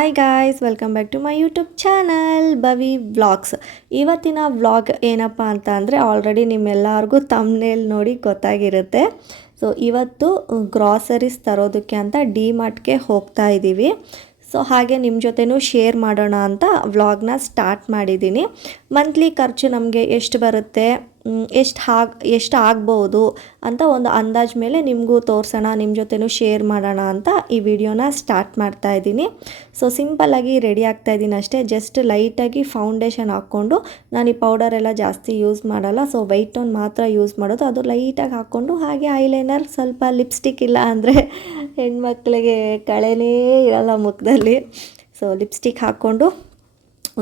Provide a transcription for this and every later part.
Hi guys, welcome back to my YouTube channel Bhavi vlogs. ಇವತ್ತಿನ vlog ಏನಪ್ಪ ಅಂತ ಅಂದರೆ ಆಲ್ರೆಡಿ ನಿಮ್ಮೆಲ್ಲರಿಗೂ ತಮ್ನೇಲ್ ನೋಡಿ ಗೊತ್ತಾಗಿರುತ್ತೆ. ಸೊ ಇವತ್ತು ಗ್ರಾಸರೀಸ್ ತರೋದಕ್ಕೆ ಅಂತ ಡಿ ಮಾರ್ಟ್ಗೆ ಹೋಗ್ತಾ ಇದ್ದೀವಿ. ಸೊ ಹಾಗೆ ನಿಮ್ಮ ಜೊತೆನೂ ಶೇರ್ ಮಾಡೋಣ ಅಂತ ವ್ಲಾಗ್ನ ಸ್ಟಾರ್ಟ್ ಮಾಡಿದ್ದೀನಿ. ಮಂತ್ಲಿ ಖರ್ಚು ನಮಗೆ ಎಷ್ಟು ಬರುತ್ತೆ, ಎಷ್ಟು ಆಗ್ಬೋದು ಅಂತ ಒಂದು ಅಂದಾಜು ಮೇಲೆ ನಿಮಗೂ ತೋರಿಸೋಣ, ನಿಮ್ಮ ಜೊತೆನೂ ಶೇರ್ ಮಾಡೋಣ ಅಂತ ಈ ವಿಡಿಯೋನ ಸ್ಟಾರ್ಟ್ ಮಾಡ್ತಾ ಇದ್ದೀನಿ. ಸೊ ಸಿಂಪಲ್ಲಾಗಿ ರೆಡಿ ಆಗ್ತಾ ಇದ್ದೀನಿ ಅಷ್ಟೇ. ಜಸ್ಟ್ ಲೈಟಾಗಿ ಫೌಂಡೇಶನ್ ಹಾಕ್ಕೊಂಡು, ನಾನು ಈ ಪೌಡರ್ ಎಲ್ಲ ಜಾಸ್ತಿ ಯೂಸ್ ಮಾಡಲ್ಲ, ಸೊ ವೈಟ್ ಟೋನ್ ಮಾತ್ರ ಯೂಸ್ ಮಾಡೋದು. ಅದು ಲೈಟಾಗಿ ಹಾಕ್ಕೊಂಡು ಹಾಗೆ ಐಲೈನರ್, ಸ್ವಲ್ಪ ಲಿಪ್ಸ್ಟಿಕ್, ಇಲ್ಲ ಅಂದರೆ ಹೆಣ್ಮಕ್ಳಿಗೆ ಕಳೆನೇ ಇರಲ್ಲ ಮುಖದಲ್ಲಿ. ಸೊ ಲಿಪ್ಸ್ಟಿಕ್ ಹಾಕ್ಕೊಂಡು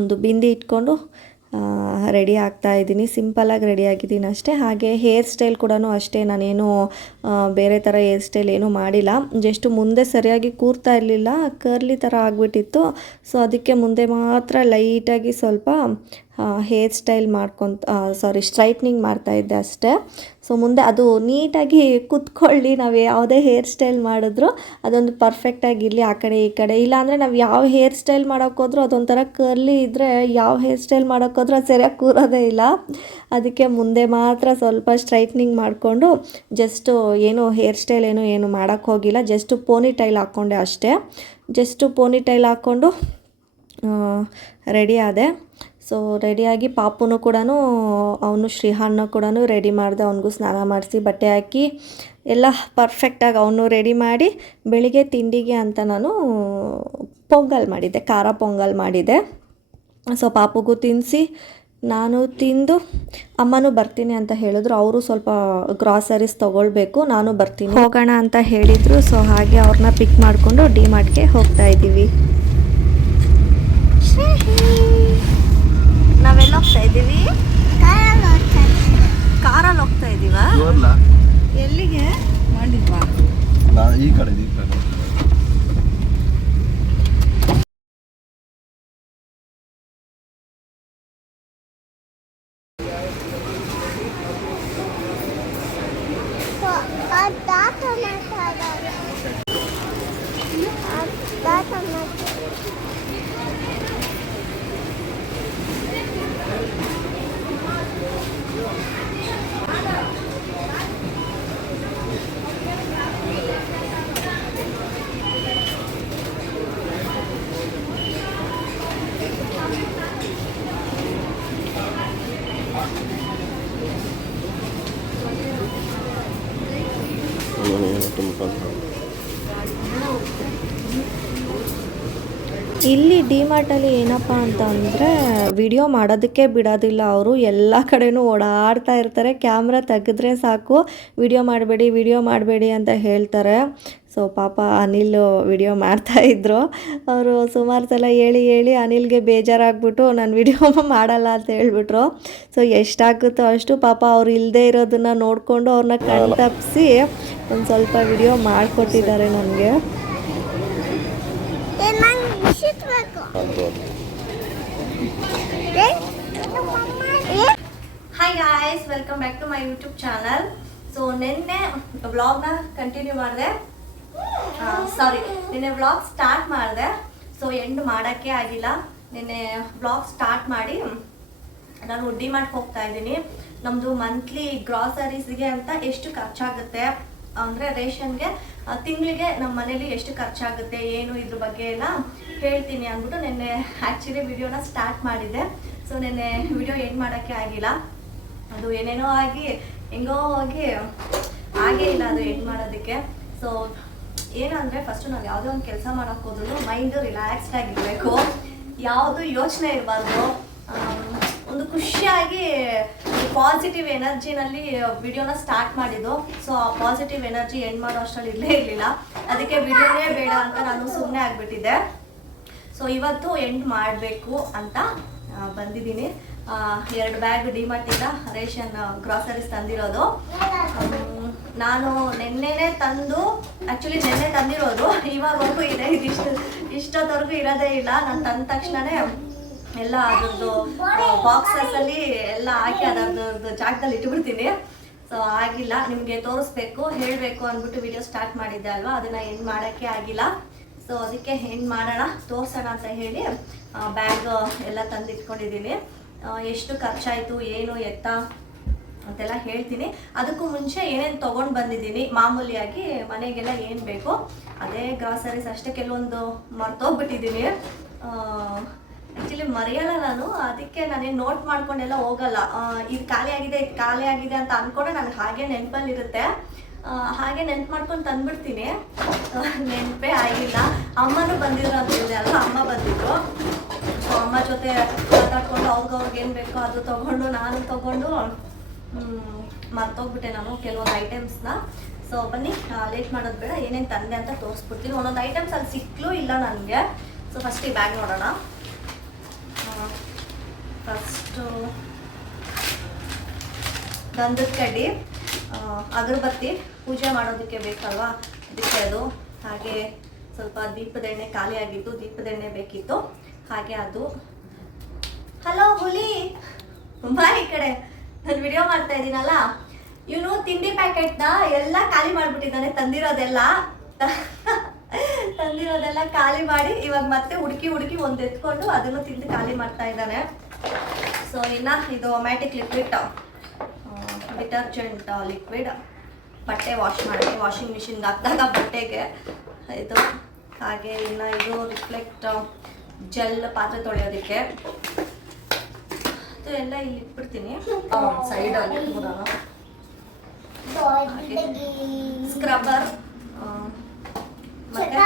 ಒಂದು ಬಿಂದಿ ಇಟ್ಕೊಂಡು ರೆಡಿ ಆಗ್ತಾ ಇದ್ದೀನಿ. ಸಿಂಪಲಾಗಿ ರೆಡಿ ಆಗಿದ್ದೀನಿ ಅಷ್ಟೇ. ಹಾಗೆ ಹೇರ್ ಸ್ಟೈಲ್ ಕೂಡ ಅಷ್ಟೇ, ನಾನೇನು ಬೇರೆ ಥರ ಹೇರ್ ಸ್ಟೈಲ್ ಏನೂ ಮಾಡಿಲ್ಲ. ಜಸ್ಟ್ ಮುಂದೆ ಸರಿಯಾಗಿ ಕೂರ್ತಾ ಇರಲಿಲ್ಲ, ಕರ್ಲಿ ಥರ ಆಗಿಬಿಟ್ಟಿತ್ತು. ಸೊ ಅದಕ್ಕೆ ಮುಂದೆ ಮಾತ್ರ ಲೈಟಾಗಿ ಸ್ವಲ್ಪ ಹೇರ್ ಸ್ಟೈಲ್ ಸ್ಟ್ರೈಟ್ನಿಂಗ್ ಮಾಡ್ತಾಯಿದ್ದೆ ಅಷ್ಟೇ. ಸೊ ಮುಂದೆ ಅದು ನೀಟಾಗಿ ಕೂತ್ಕೊಳ್ಳಿ, ನಾವು ಯಾವುದೇ ಹೇರ್ ಸ್ಟೈಲ್ ಮಾಡಿದ್ರು ಅದೊಂದು ಪರ್ಫೆಕ್ಟಾಗಿರಲಿ ಆ ಕಡೆ ಈ ಕಡೆ. ಇಲ್ಲಾಂದರೆ ನಾವು ಯಾವ ಹೇರ್ ಸ್ಟೈಲ್ ಮಾಡೋಕ್ಕೋದ್ರೂ ಅದೊಂಥರ ಕರ್ಲಿ ಇದ್ದರೆ ಯಾವ ಹೇರ್ ಸ್ಟೈಲ್ ಮಾಡೋಕ್ಕೋದ್ರೂ ಅದು ಸರಿಯಾಗಿ ಕೂರೋದೇ ಇಲ್ಲ. ಅದಕ್ಕೆ ಮುಂದೆ ಮಾತ್ರ ಸ್ವಲ್ಪ ಸ್ಟ್ರೈಟ್ನಿಂಗ್ ಮಾಡಿಕೊಂಡು, ಜಸ್ಟು ಏನು ಹೇರ್ ಸ್ಟೈಲ್ ಏನು ಮಾಡೋಕ್ಕೆ ಹೋಗಿಲ್ಲ, ಜಸ್ಟು ಪೋನಿ ಟೈಲ್ ಹಾಕ್ಕೊಂಡೆ ಅಷ್ಟೇ. ಜಸ್ಟು ಪೋನಿ ಟೈಲ್ ಹಾಕ್ಕೊಂಡು ರೆಡಿ ಆದೆ. ಸೊ ರೆಡಿಯಾಗಿ ಪಾಪುನು ಕೂಡ, ಅವನು ಶ್ರೀಹಾನ್ನ ಕೂಡ ರೆಡಿ ಮಾಡಿದೆ. ಅವನಿಗೂ ಸ್ನಾನ ಮಾಡಿಸಿ ಬಟ್ಟೆ ಹಾಕಿ ಎಲ್ಲ ಪರ್ಫೆಕ್ಟಾಗಿ ಅವನು ರೆಡಿ ಮಾಡಿ, ಬೆಳಿಗ್ಗೆ ತಿಂಡಿಗೆ ಅಂತ ನಾನು ಪೊಂಗಲ್ ಮಾಡಿದ್ದೆ, ಖಾರ ಪೊಂಗಲ್ ಮಾಡಿದ್ದೆ. ಸೊ ಪಾಪುಗೂ ತಿನ್ನಿಸಿ ನಾನು ತಿಂದು, ಅಮ್ಮನೂ ಬರ್ತೀನಿ ಅಂತ ಹೇಳಿದ್ರು. ಅವರು ಸ್ವಲ್ಪ ಗ್ರಾಸರೀಸ್ ತೊಗೊಳ್ಬೇಕು, ನಾನು ಬರ್ತೀನಿ ಹೋಗೋಣ ಅಂತ ಹೇಳಿದರು. ಸೊ ಹಾಗೆ ಅವ್ರನ್ನ ಪಿಕ್ ಮಾಡಿಕೊಂಡು ಡಿ ಮಾರ್ಟ್ಗೆ ಹೋಗ್ತಾ ಇದ್ದೀವಿ. ನಾವೆಲ್ಲ ಹೋಗ್ತಾ ಇದ್ದೀವಿ, ಕಾರಲ್ಲಿ ಹೋಗ್ತಾ ಇದ್ದೀವಾ? ಎಲ್ಲಿಗೆ ಮಾಡಿದ್ವಾ? ಈ ಕಡೆ ಇಲ್ಲಿ ಡಿ ಮಾರ್ಟಲ್ಲಿ ಏನಪ್ಪ ಅಂತ ಅಂದರೆ ವಿಡಿಯೋ ಮಾಡೋದಕ್ಕೆ ಬಿಡೋದಿಲ್ಲ. ಅವರು ಎಲ್ಲ ಕಡೆನೂ ಓಡಾಡ್ತಾ ಇರ್ತಾರೆ. ಕ್ಯಾಮ್ರಾ ತೆಗೆದ್ರೆ ಸಾಕು, ವಿಡಿಯೋ ಮಾಡಬೇಡಿ ಅಂತ ಹೇಳ್ತಾರೆ. ಸೊ ಪಾಪ ಅನಿಲ್ ವಿಡಿಯೋ ಮಾಡ್ತಾಯಿದ್ರು. ಅವರು ಸುಮಾರು ಸಲ ಹೇಳಿ ಅನಿಲ್ಗೆ ಬೇಜಾರಾಗ್ಬಿಟ್ಟು ನಾನು ವಿಡಿಯೋ ಮಾಡಲ್ಲ ಅಂತ ಹೇಳ್ಬಿಟ್ರು. ಸೊ ಎಷ್ಟಾಗುತ್ತೋ ಅಷ್ಟು ಪಾಪ ಅವ್ರು ಇಲ್ಲದೆ ಇರೋದನ್ನು ನೋಡಿಕೊಂಡು ಅವ್ರನ್ನ ಕಣ್ತಪ್ಪಿಸಿ ಒಂದು ಸ್ವಲ್ಪ ವಿಡಿಯೋ ಮಾಡಿಕೊಟ್ಟಿದ್ದಾರೆ ನನಗೆ. Hi guys, welcome back to my YouTube channel. So ನಿನ್ನೆ ವ್ಲಾಗ್ನ ಕಂಟಿನ್ಯೂ ಮಾಡಿದೆ, ನಿನ್ನೆ ವ್ಲಾಗ್ ಸ್ಟಾರ್ಟ್ ಮಾಡಿದೆ. ಸೊ ಎಂಡ್ ಮಾಡೋಕ್ಕೆ ಆಗಿಲ್ಲ. ನಿನ್ನೆ ವ್ಲಾಗ್ ಸ್ಟಾರ್ಟ್ ಮಾಡಿ ನಾನು ಡಿ ಮಾರ್ಟ್ಗೆ ಹೋಗ್ತಾ ಇದ್ದೀನಿ. ನಮ್ಮದು ಮಂತ್ಲಿ ಗ್ರಾಸರೀಸ್ಗೆ ಅಂತ ಎಷ್ಟು ಖರ್ಚಾಗುತ್ತೆ ಅಂದರೆ ರೇಷನ್ಗೆ ತಿಂಗಳಿಗೆ ನಮ್ಮ ಮನೇಲಿ ಎಷ್ಟು ಖರ್ಚಾಗುತ್ತೆ ಏನು ಇದ್ರ ಬಗ್ಗೆ ಎಲ್ಲ ಹೇಳ್ತೀನಿ ಅಂದ್ಬಿಟ್ಟು ನಿನ್ನೆ ಆ್ಯಕ್ಚುಲಿ ವಿಡಿಯೋನ ಸ್ಟಾರ್ಟ್ ಮಾಡಿದ್ದೆ. ಸೊ ನಿನ್ನೆ ವಿಡಿಯೋ ಏನು ಮಾಡೋಕ್ಕೆ ಆಗಿಲ್ಲ, ಅದು ಏನೇನೋ ಆಗಿ ಹೆಂಗೋ ಹೋಗಿ ಆಗೇ ಇಲ್ಲ ಅದು ಎಂಡ್ ಮಾಡೋದಕ್ಕೆ. ಸೊ ಏನಂದರೆ ಫಸ್ಟು ನಾವು ಯಾವುದೇ ಒಂದು ಕೆಲಸ ಮಾಡೋಕ್ಕೆ ಹೋದ್ರೂ ಮೈಂಡು ರಿಲ್ಯಾಕ್ಸ್ಡ್ ಆಗಿರಬೇಕು, ಯಾವುದು ಯೋಚನೆ ಇರಬಾರ್ದು. ಒಂದು ಖುಷಿಯಾಗಿ ಪಾಸಿಟಿವ್ ಎನರ್ಜಿನಲ್ಲಿ ವಿಡಿಯೋನ ಸ್ಟಾರ್ಟ್ ಮಾಡಿದ್ದು. ಸೊ ಆ ಪಾಸಿಟಿವ್ ಎನರ್ಜಿ ಎಂಡ್ ಮಾಡೋ ಅಷ್ಟರಲ್ಲಿ ಇರಲಿಲ್ಲ. ಅದಕ್ಕೆ ವಿಡಿಯೋನೇ ಬೇಡ ಅಂತ ನಾನು ಸುಮ್ಮನೆ ಆಗಿಬಿಟ್ಟಿದ್ದೆ. ಸೊ ಇವತ್ತು ಎಂಡ್ ಮಾಡಬೇಕು ಅಂತ ಬಂದಿದ್ದೀನಿ. 2 ಬ್ಯಾಗ್ ಡಿ ಮಾರ್ಟಿಂದ ರೇಷನ್ ಗ್ರಾಸರೀಸ್ ತಂದಿರೋದು. ನಾನು ನೆನ್ನೆನೇ ತಂದು, ಆ್ಯಕ್ಚುಲಿ ನೆನ್ನೆ ತಂದಿರೋದು, ಇವಾಗವರೆಗೂ ಇದೆ, ಇಷ್ಟೊತ್ತವರೆಗೂ ಇರೋದೇ ಇಲ್ಲ. ನಾನು ತಂದ ತಕ್ಷಣವೇ ಎಲ್ಲ ಅದ್ರದ್ದು ಬಾಕ್ಸಲ್ಲಿ ಎಲ್ಲ ಹಾಕಿ ಅದರದ್ದು ಜಾಗದಲ್ಲಿ ಇಟ್ಬಿಡ್ತೀನಿ. ಸೊ ಆಗಿಲ್ಲ, ನಿಮಗೆ ತೋರಿಸ್ಬೇಕು ಹೇಳಬೇಕು ಅಂದ್ಬಿಟ್ಟು ವಿಡಿಯೋ ಸ್ಟಾರ್ಟ್ ಮಾಡಿದ್ದೆ ಅಲ್ವಾ, ಅದನ್ನು ಏನು ಮಾಡೋಕ್ಕೆ ಆಗಿಲ್ಲ. ಸೊ ಅದಕ್ಕೆ ಏನು ಮಾಡೋಣ ತೋರಿಸೋಣ ಅಂತ ಹೇಳಿ ಬ್ಯಾಗ್ ಎಲ್ಲ ತಂದಿಟ್ಕೊಂಡಿದ್ದೀನಿ. ಎಷ್ಟು ಖರ್ಚಾಯಿತು ಏನು ಎತ್ತ ಅಂತೆಲ್ಲ ಹೇಳ್ತೀನಿ. ಅದಕ್ಕೂ ಮುಂಚೆ ಏನೇನು ತೊಗೊಂಡು ಬಂದಿದ್ದೀನಿ ಮಾಮೂಲಿಯಾಗಿ ಮನೆಗೆಲ್ಲ ಏನು ಬೇಕೋ ಅದೇ ಗ್ರಾಸರೀಸ್ ಅಷ್ಟೇ. ಕೆಲವೊಂದು ಮರ್ತೋಗ್ಬಿಟ್ಟಿದ್ದೀನಿ, ಆ್ಯಕ್ಚುಲಿ ಮರೆಯಲ್ಲ ನಾನು, ಅದಕ್ಕೆ ನಾನೇನು ನೋಟ್ ಮಾಡ್ಕೊಂಡೆಲ್ಲ ಹೋಗಲ್ಲ. ಇದು ಖಾಲಿ ಆಗಿದೆ ಅಂತ ಅಂದ್ಕೊಂಡೆ ನನಗೆ ಹಾಗೆ ನೆನಪಲ್ಲಿರುತ್ತೆ. ಹಾಗೆ ನೆನ್ಪು ಮಾಡ್ಕೊಂಡು ತಂದ್ಬಿಡ್ತೀನಿ, ನೆನಪೇ ಆಗಿಲ್ಲ. ಅಮ್ಮನೂ ಬಂದಿದ್ರು ಅಂತ ಹೇಳಿದೆ ಅಲ್ಲ, ಅಮ್ಮ ಬಂದಿದ್ರು. ಸೊ ಅಮ್ಮ ಜೊತೆ ಮಾತಾಡ್ಕೊಂಡು ಅವ್ರಿಗೆ ಏನು ಬೇಕೋ ಅದು ತೊಗೊಂಡು ನಾನು ತೊಗೊಂಡು ಮರ್ತೋಗ್ಬಿಟ್ಟೆ ನಾನು ಕೆಲವೊಂದು ಐಟಮ್ಸ್ನ. ಸೊ ಬನ್ನಿ ಲೇಟ್ ಮಾಡೋದು ಬೇಡ, ಏನೇನು ತಂದೆ ಅಂತ ತೋರಿಸ್ಬಿಡ್ತೀನಿ. ಒಂದೊಂದು ಐಟಮ್ಸ್ ಅಲ್ಲಿ ಸಿಕ್ಕಲೂ ಇಲ್ಲ ನನಗೆ. ಸೊ ಫಸ್ಟ್ ಈ ಬ್ಯಾಗ್ ನೋಡೋಣ. ಫಸ್ಟು ಗಂಧದ ಕಡ್ಡಿ, ಅಗರಬತ್ತಿ ಪೂಜೆ ಮಾಡೋದಕ್ಕೆ ಬೇಕಲ್ವಾ, ಅದಕ್ಕೆ ಅದು. ಹಾಗೆ ಸ್ವಲ್ಪ ದೀಪದ ಎಣ್ಣೆ ಖಾಲಿ ಆಗಿತ್ತು, ದೀಪದ ಎಣ್ಣೆ ಬೇಕಿತ್ತು. ಹಾಗೆ ಅದು. ಹಲೋ ಹುಲಿ, ಬಾ ಈ ಕಡೆ. ನಾನು ವಿಡಿಯೋ ಮಾಡ್ತಾ ಇದ್ದೀನಲ್ಲ, ಇವನು ತಿಂಡಿ ಪ್ಯಾಕೆಟ್ನ ಎಲ್ಲ ಖಾಲಿ ಮಾಡಿಬಿಟ್ಟಿದ್ದಾನೆ. ತಂದಿರೋದೆಲ್ಲ ಖಾಲಿ ಮಾಡಿ ಇವಾಗ ಮತ್ತೆ ಹುಡುಕಿ ಒಂದು ಎತ್ಕೊಂಡು ಅದನ್ನು ತಿಂದು ಖಾಲಿ ಮಾಡ್ತಾ ಇದ್ದಾನೆ. ಸೊ ಇನ್ನು ಇದು ಮ್ಯಾಟಿಕ್ ಲಿಕ್ವಿಡ್, ಡಿಟರ್ಜೆಂಟ್ ಲಿಕ್ವಿಡ್, ಬಟ್ಟೆ ವಾಶ್ ಮಾಡಿ ವಾಷಿಂಗ್ ಮಿಷಿನ್ಗೆ ಹಾಕಿದಾಗ ಬಟ್ಟೆಗೆ ಇದು. ಹಾಗೆ ಇನ್ನು ಇದು ರಿಫ್ಲೆಕ್ಟ್ ಜೆಲ್ ಪಾತ್ರೆ ತೊಳೆಯೋದಕ್ಕೆ. ಇದು ಎಲ್ಲ ಇಲ್ಲಿ ಇಟ್ಬಿಡ್ತೀನಿ ಸೈಡಲ್ಲಿ. ಸ್ಕ್ರಬ್ಬರ್ ಮತ್ತು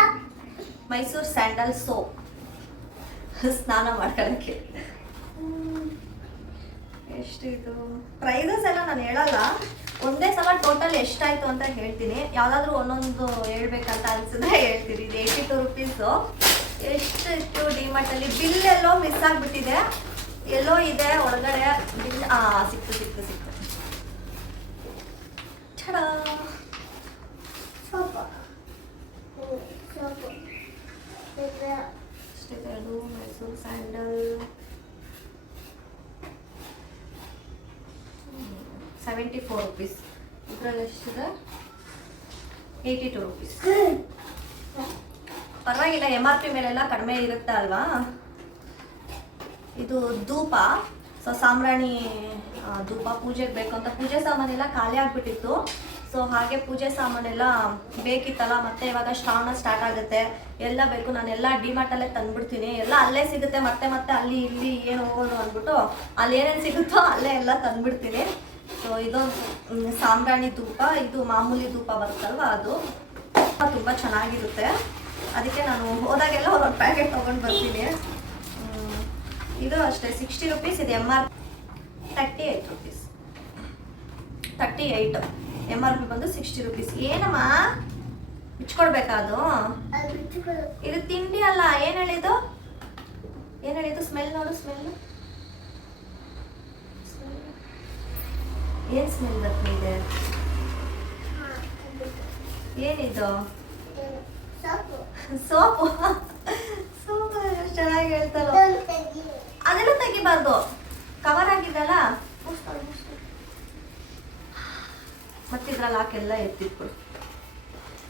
ಮೈಸೂರು ಸ್ಯಾಂಡಲ್ ಸೋಪ್ ಸ್ನಾನ ಮಾಡ್ಕೊಳ್ಳೋಕ್ಕೆ. ಎಷ್ಟು ಇದು ಪ್ರೈಸಸ್ ಎಲ್ಲ ನಾನು ಹೇಳಲ್ಲ, ಒಂದೇ ಸಲ ಟೋಟಲ್ ಎಷ್ಟಾಯಿತು ಅಂತ ಹೇಳ್ತೀನಿ. ಯಾವುದಾದ್ರೂ ಒಂದೊಂದು ಹೇಳ್ಬೇಕಂತ ಅನಿಸಿದ್ರೆ ಹೇಳ್ತೀನಿ. ಇದು 82 ರುಪೀಸು. ಎಷ್ಟು ಇತ್ತು ಡಿಮಾರ್ಟಲ್ಲಿ. ಬಿಲ್ ಎಲ್ಲೋ ಮಿಸ್ ಆಗಿಬಿಟ್ಟಿದೆ, ಎಲ್ಲೋ ಇದೆ ಒಳಗಡೆ ಬಿಲ್. ಸಿಕ್ತು ಛಡ. ಎಷ್ಟಿದೆ ಅದು ಮೈಸೂರು ಸ್ಯಾಂಡಲ್ 74 ರುಪೀಸ್. ಇದರಲ್ಲಿ ಎಷ್ಟಿದೆ 82 ರುಪೀಸ್. ಪರವಾಗಿಲ್ಲ, MRP ಮೇಲೆಲ್ಲ ಕಡಿಮೆ ಇರುತ್ತೆ ಅಲ್ವಾ. ಇದು ಧೂಪ, ಸೊ ಸಾಂಬ್ರಾಣಿ ಧೂಪ ಪೂಜೆಗೆ ಬೇಕು ಅಂತ. ಪೂಜೆ ಸಾಮಾನೆಲ್ಲ ಖಾಲಿ ಆಗಿಬಿಟ್ಟಿತ್ತು. ಸೊ ಹಾಗೆ ಪೂಜೆ ಸಾಮಾನೆಲ್ಲ ಬೇಕಿತ್ತಲ್ಲ, ಮತ್ತೆ ಇವಾಗ ಶ್ರಾವಣ ಸ್ಟಾರ್ಟ್ ಆಗುತ್ತೆ, ಎಲ್ಲ ಬೇಕು. ನಾನೆಲ್ಲ ಡಿಮಾರ್ಟಲ್ಲೇ ತಂದುಬಿಡ್ತೀನಿ, ಎಲ್ಲ ಅಲ್ಲೇ ಸಿಗುತ್ತೆ. ಮತ್ತೆ ಅಲ್ಲಿ ಇಲ್ಲಿ ಏನು ಹೋಗೋದು ಅಂದ್ಬಿಟ್ಟು ಅಲ್ಲಿ ಏನೇನು ಸಿಗುತ್ತೋ ಅಲ್ಲೇ ಎಲ್ಲ ತಂದುಬಿಡ್ತೀನಿ. ಸೊ ಇದೊಂದು ಸಾಂಬ್ರಾಣಿ ಧೂಪ, ಇದು ಮಾಮೂಲಿ ಧೂಪ ಬರುತ್ತಲ್ವ, ಅದು ತುಂಬ ಚೆನ್ನಾಗಿರುತ್ತೆ. ಅದಕ್ಕೆ ನಾನು ಹೋದಾಗೆಲ್ಲ ಒಂದೊಂದು ಪ್ಯಾಕೆಟ್ ತೊಗೊಂಡು ಬರ್ತೀನಿ. ಇದು ಅಷ್ಟೇ 60 ರುಪೀಸ್. ಇದು MRP 38 ರುಪೀಸ್. 38 MRP ಬಂದು 60 ರುಪೀಸ್. ಏನಮ್ಮ ಬಿಚ್ಕೊಡ್ಬೇಕಾ ಅದು? ಇದು ತಿಂಡಿ ಅಲ್ಲ. ಏನು ಹೇಳಿದ್ದು ಸ್ಮೆಲ್ ನೋಡು. ಸ್ಮೆಲ್ ಏನು ಸ್ಮೆಲ್ ಬರ್ತಿದೆ? ಏನಿದು? ಸೋಪು. ಎಷ್ಟು ಚೆನ್ನಾಗಿ ಹೇಳ್ತಾರೋ. ಅದೆಲ್ಲ ತೆಗಿಬಾರ್ದು, ಕವರ್ ಆಗಿದಲ್ಲ. ಮತ್ತೆ ಇದ್ರಲ್ಲಿ ಹಾಕೆಲ್ಲ ಎತ್ತಿಟ್ಬಿಡು.